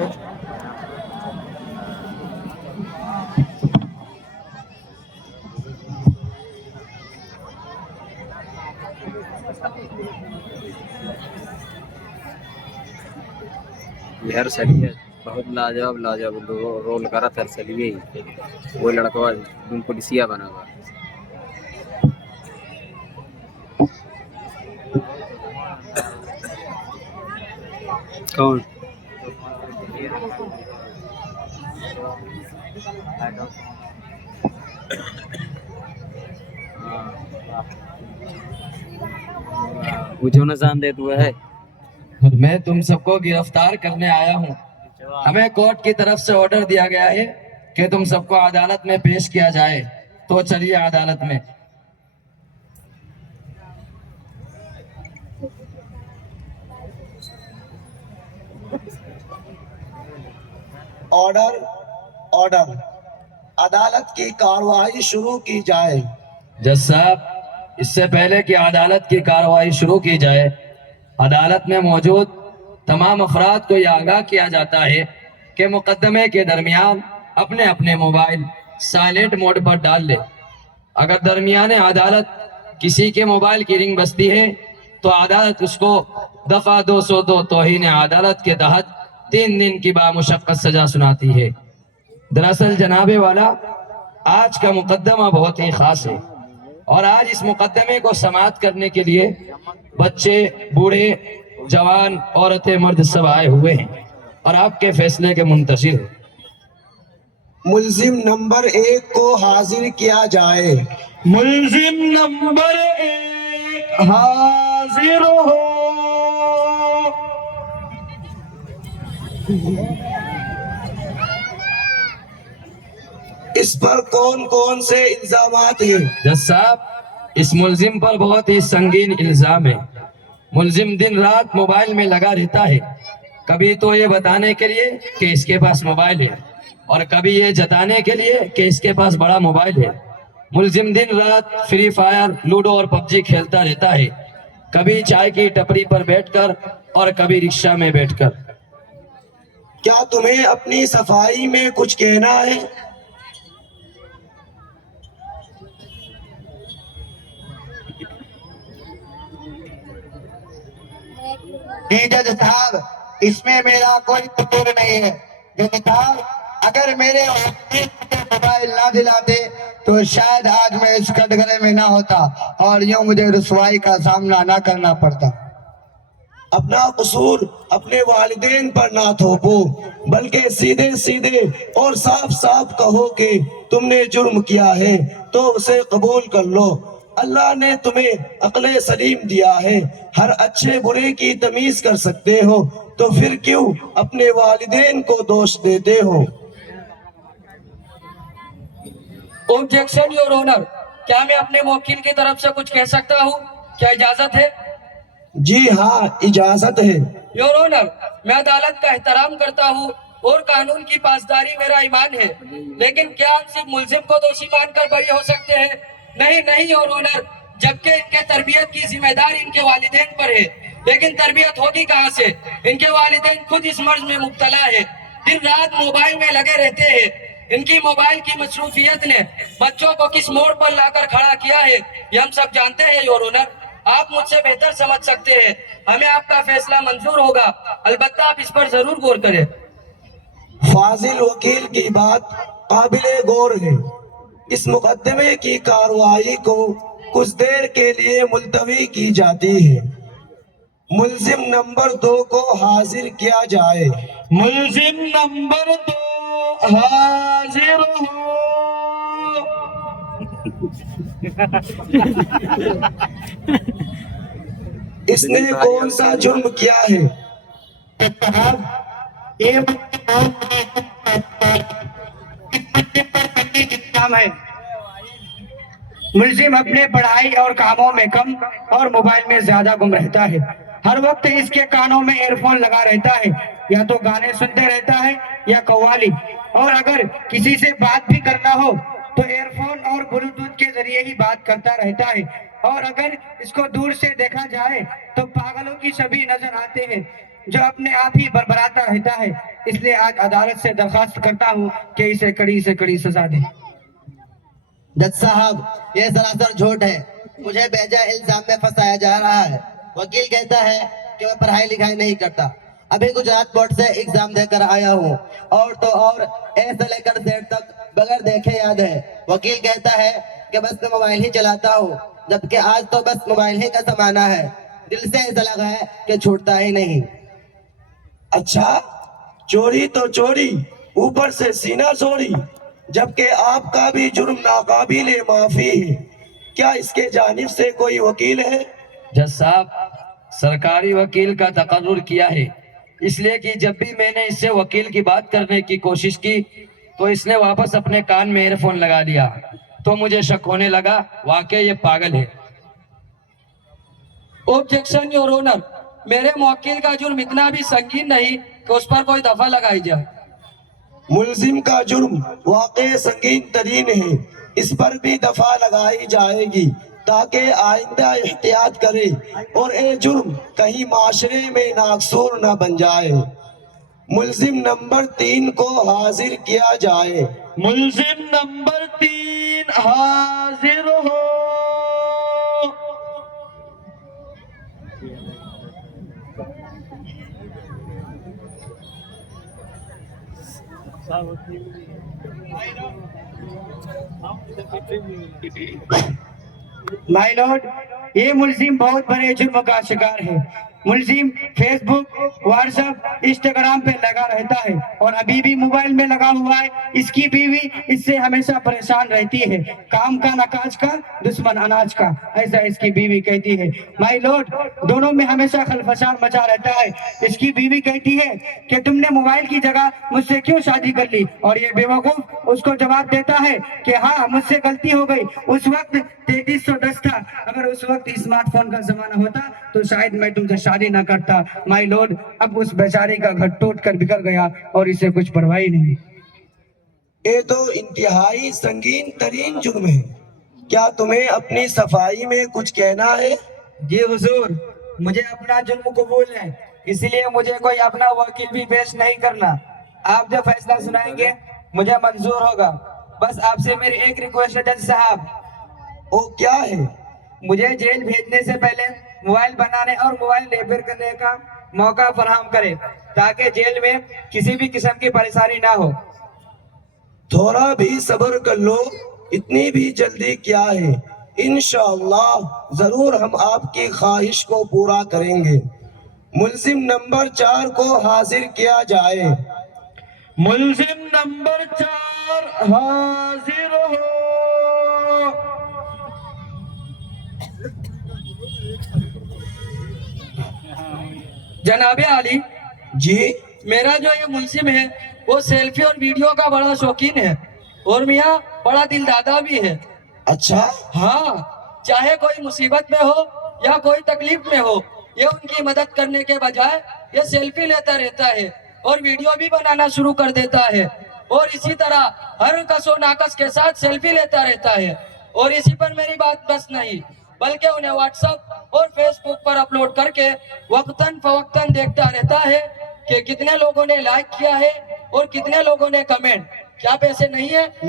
यार सही है, बहुत लाजवाब लाजवाब रोल करा था सलिए ही। वो लड़का पुलिसिया बना हुआ। कौन? मुझे न जान दे तू है। मैं तुम सबको गिरफ्तार करने आया हूँ। हमें कोर्ट की तरफ से ऑर्डर दिया गया है कि तुम सबको अदालत में पेश किया जाए। तो चलिए अदालत में। ऑर्डर ऑर्डर, अदालत की कार्रवाई शुरू की जाए। जज साहब, इससे पहले कि अदालत की कार्रवाई शुरू की जाए, अदालत में मौजूद तमाम अफराद को यह आगाह किया जाता है कि मुकदमे के दरमियान अपने अपने मोबाइल साइलेंट मोड पर डाल ले। अगर दरमियान अदालत किसी के मोबाइल की रिंग बजती है तो अदालत उसको दफा 202 तौहीन अदालत के तहत 3 दिन की बामुशक्कत सजा सुनाती है। दरअसल जनाबे वाला, आज का मुकदमा बहुत ही खास है और आज इस मुकदमे को समाअत करने के लिए बच्चे, बूढ़े, जवान, औरतें, मर्द सब आए हुए हैं और आपके फैसले के मुंतशिर हैं। मुल्जिम नंबर 1 को हाजिर किया जाए। मुल्जिम नंबर 1 हाजिर हो। इस पर कौन कौन से इल्जामात हैं? जज साहब, इस मुल्जिम पर बहुत ही संगीन इल्जाम है। मुल्जिम दिन रात मोबाइल में लगा रहता है, कभी तो ये बताने के लिए कि इसके पास मोबाइल है और कभी ये जताने के लिए कि इसके पास बड़ा मोबाइल है। मुल्जिम दिन रात फ्री फायर, लूडो और पबजी खेलता रहता है, कभी चाय की टपरी पर बैठकर और कभी रिक्शा में बैठकर। क्या तुम्हें अपनी सफाई में कुछ कहना है? जज साहब, इसमें मेरा कोई कसूर नहीं है। जज साहब, अगर मेरे मोबाइल ना दिलाते तो शायद आज मैं इस कटघरे में ना होता और यूं मुझे रुसवाई का सामना ना करना पड़ता। अपना कसूर अपने वालिदैन पर ना थोपो, बल्कि सीधे सीधे और साफ साफ कहो कि तुमने जुर्म किया है तो उसे कबूल कर लो। अल्लाह ने तुम्हें अक्ले सलीम दिया है, हर अच्छे बुरे की तमीज कर सकते हो, तो फिर क्यों अपने वालिदैन को दोष देते हो? ऑब्जेक्शन योर ऑनर, क्या मैं अपने वकील की तरफ से कुछ कह सकता हूँ? क्या इजाजत है? जी हाँ, इजाजत है। योर ऑनर, मैं अदालत का एहतराम करता हूँ और कानून की पासदारी मेरा ईमान है, लेकिन क्या हम सिर्फ मुल्जिम को दोषी मानकर बरी हो सकते हैं? नहीं नहीं योर ऑनर, जबकि इनके तरबियत की जिम्मेदारी इनके वालिदैन पर है, लेकिन तरबियत होगी कहाँ से? इनके वालिदैन खुद इस मर्ज में मुब्तला है, दिन रात मोबाइल में लगे रहते हैं। इनकी मोबाइल की मसरूफियत ने बच्चों को किस मोड़ पर लाकर खड़ा किया है ये हम सब जानते हैं योर ऑनर। आप मुझसे बेहतर समझ सकते हैं, हमें आपका फैसला मंजूर होगा, अलबत्ता आप इस पर जरूर गौर करें। फाजिल वकील की बात काबिले गौर है। इस मुकदमे की कार्रवाई को कुछ देर के लिए मुलतवी की जाती है। मुल्जिम नंबर 2 को हाजिर किया जाए। मुल्जिम नंबर 2 हाजिर हो। इसने कौन सा जुर्म किया है? काम है। मुल्जिम अपने पढ़ाई और कामों में कम और मोबाइल में ज्यादा गुम रहता है। हर वक्त इसके कानों में ईयरफोन लगा रहता है, या तो गाने सुनते रहता है या कव्वाली, और अगर किसी से बात भी करना हो तो ईयरफोन और ब्लूटूथ के जरिए ही बात करता रहता है। और अगर इसको दूर से देखा जाए तो पागलों की छवि नजर आते हैं। जो अपने आप ही बरबराता रहता है। इसलिए आज अदालत से दरखास्त करता हूँ कि इसे कड़ी से कड़ी सजा दें। जज साहब, ये सरासर झूठ है। मुझे बेजा इल्जाम में फंसाया जा रहा है। वकील कहता है कि मैं पढ़ाई लिखाई नहीं करता। अभी गुजरात बोर्ड से एग्जाम देकर आया हूँ, और तो और ए से लेकर जेड तक बगैर देखे याद है। वकील कहता है कि बस मैं मोबाइल ही चलाता हूँ, जबकि आज तो बस मोबाइल ही का जमाना है। दिल से ऐसा लगा है कि छूटता ही नहीं। अच्छा, चोरी तो चोरी, ऊपर से सीना चोरी, जबकि आपका भी जुर्म नाकाबिले माफी है। क्या इसके जानिब से कोई वकील है? जज साहब, सरकारी वकील का तकर्रुर किया है, इसलिए कि जब भी मैंने इससे वकील की बात करने की कोशिश की तो इसने वापस अपने कान में ईयरफोन लगा लिया। तो मुझे शक होने लगा वाकई ये पागल है। ऑब्जेक्शन योर ऑनर, मेरे मुवक्किल का जुर्म इतना भी संगीन नहीं कि उस पर कोई दफा लगाई जाए। मुल्जिम का जुर्म वाकई संगीन तरीन है, इस पर भी दफा लगाई जाएगी ताकि आइंदा एहतियात करे और ये जुर्म कहीं माशरे में नाकसूर न बन जाए। मुल्जिम नंबर 3 को हाजिर किया जाए। मुल्जिम नंबर 3 हाजिर हो। माय लॉर्ड, ये मुल्जिम बहुत बड़े जुर्म का शिकार है। मुल्जिम फेसबुक, व्हाट्सएप, इंस्टाग्राम पे लगा रहता है और अभी भी मोबाइल में लगा हुआ है। इसकी बीवी इससे हमेशा परेशान रहती है। काम का न काज का, दुश्मन अनाज का, ऐसा इसकी बीवी कहती है। माय लॉर्ड, दोनों में हमेशा खलफशान मचा रहता है। इसकी बीवी कहती है कि तुमने मोबाइल की जगह मुझसे क्यों शादी कर ली, और ये बेवकूफ उसको जवाब देता है कि हाँ, मुझसे गलती हो गई। उस वक्त 3310 था। अगर उस वक्त स्मार्टफोन का जमाना होता तो शायद मैं तुमसे शादी ना करता। माय लॉर्ड, अब उस बेचारे का घर टूट कर बिखर गया और इसे कुछ परवाह ही नहीं। ये तो इंतहाई संगीन तरीन जुर्म है। क्या तुम्हें अपनी सफाई में कुछ कहना है? जी हुजूर, मुझे अपना जुर्म कबूल है, इसलिए मुझे कोई अपना वकील भी पेश नहीं करना। आप जो फैसला सुनाएंगे मुझे मंजूर होगा। बस आपसे मेरी एक रिक्वेस्ट है जज साहब, वो क्या है? मुझे जेल भेजने से पहले मोबाइल बनाने और मोबाइल रिपेयर करने का मौका फराहम करें, ताकि जेल में किसी भी किस्म की परेशानी ना हो। थोड़ा भी सब्र कर लो, इतनी भी जल्दी क्या है। इंशाअल्लाह जरूर हम आपकी ख्वाहिश को पूरा करेंगे। मुल्जिम नंबर 4 को हाजिर किया जाए। मुल्जिम नंबर 4 हाजिर हो। जनाबे आली, जी, मेरा जो ये मुल्जिम है वो सेल्फी और वीडियो का बड़ा शौकीन है और मियाँ बड़ा दिलदादा भी है। अच्छा, हाँ, चाहे कोई मुसीबत में हो या कोई तकलीफ में हो, ये उनकी मदद करने के बजाय ये सेल्फी लेता रहता है और वीडियो भी बनाना शुरू कर देता है, और इसी तरह हर कसो नाकस के साथ सेल्फी लेता रहता है। और इसी पर मेरी बात बस नहीं, बल्कि उन्हें व्हाट्सएप और फेसबुक पर अपलोड करके वक्तन फवक्तन देखता रहता है कि कितने लोगों ने लाइक किया है और कितने लोगों ने कमेंट। क्या पैसे नहीं है?